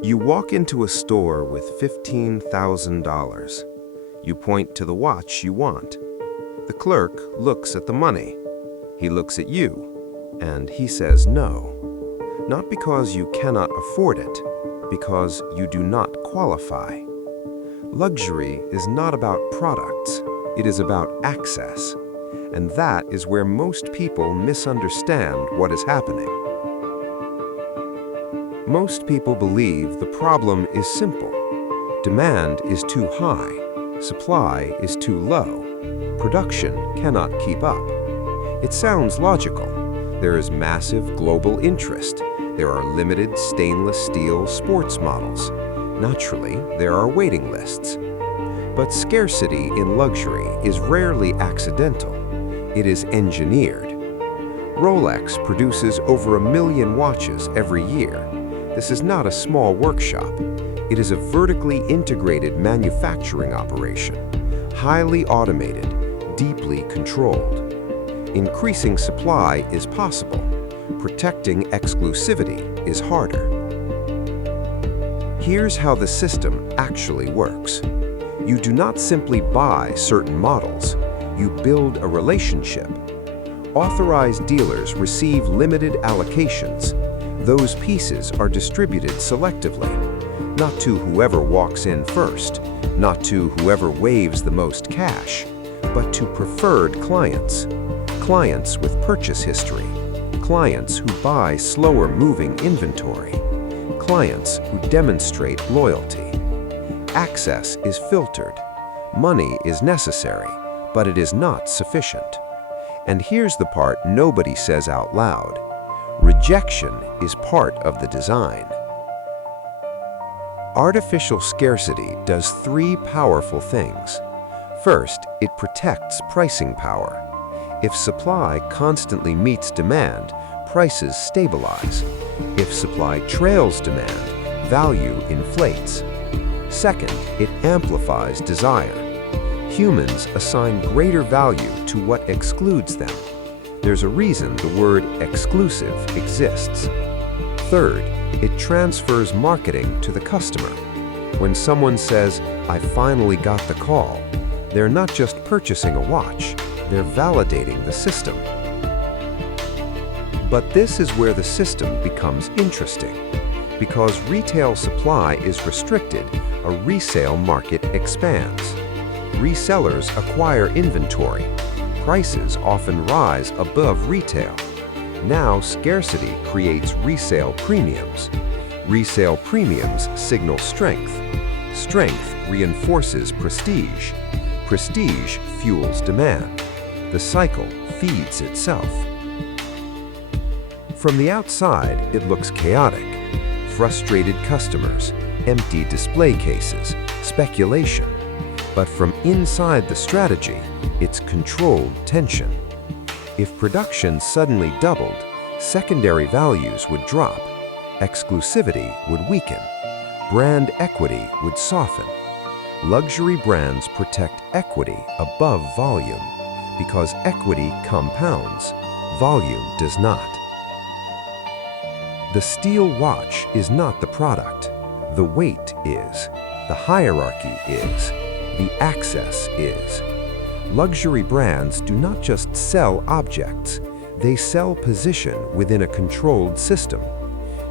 You walk into a store with $15,000. You point to the watch you want. The clerk looks at the money. He looks at you, and he says no. Not because you cannot afford it, because you do not qualify. Luxury is not about products, it is about access. And that is where most people misunderstand what is happening. Most people believe the problem is simple. Demand is too high, supply is too low, production cannot keep up. It sounds logical. There is massive global interest. There are limited stainless steel sports models. Naturally, there are waiting lists. But scarcity in luxury is rarely accidental. It is engineered. Rolex produces over 1 million watches every year. This is not a small workshop. It is a vertically integrated manufacturing operation, highly automated, deeply controlled. Increasing supply is possible. Protecting exclusivity is harder. Here's how the system actually works. You do not simply buy certain models. You build a relationship. Authorized dealers receive limited allocations. Those pieces are distributed selectively, not to whoever walks in first, not to whoever waves the most cash, but to preferred clients, clients with purchase history, clients who buy slower-moving inventory, clients who demonstrate loyalty. Access is filtered. Money is necessary, but it is not sufficient. And here's the part nobody says out loud. Rejection is part of the design. Artificial scarcity does 3 powerful things. First, it protects pricing power. If supply constantly meets demand, prices stabilize. If supply trails demand, value inflates. Second, it amplifies desire. Humans assign greater value to what excludes them. There's a reason the word exclusive exists. Third, it transfers marketing to the customer. When someone says, "I finally got the call," they're not just purchasing a watch, they're validating the system. But this is where the system becomes interesting. Because retail supply is restricted, a resale market expands. Resellers acquire inventory. Prices often rise above retail. Now scarcity creates resale premiums. Resale premiums signal strength. Strength reinforces prestige. Prestige fuels demand. The cycle feeds itself. From the outside, it looks chaotic. Frustrated customers, empty display cases, speculation. But from inside the strategy, it's controlled tension. If production suddenly doubled, secondary values would drop, exclusivity would weaken, brand equity would soften. Luxury brands protect equity above volume because equity compounds, volume does not. The steel watch is not the product. The weight is. The hierarchy is. The access is. Luxury brands do not just sell objects, they sell position within a controlled system.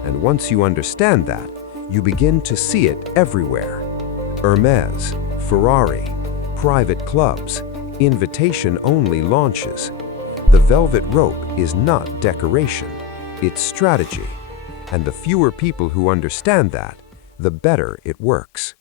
And once you understand that, you begin to see it everywhere. Hermes, Ferrari, private clubs, invitation-only launches. The velvet rope is not decoration, it's strategy. And the fewer people who understand that, the better it works.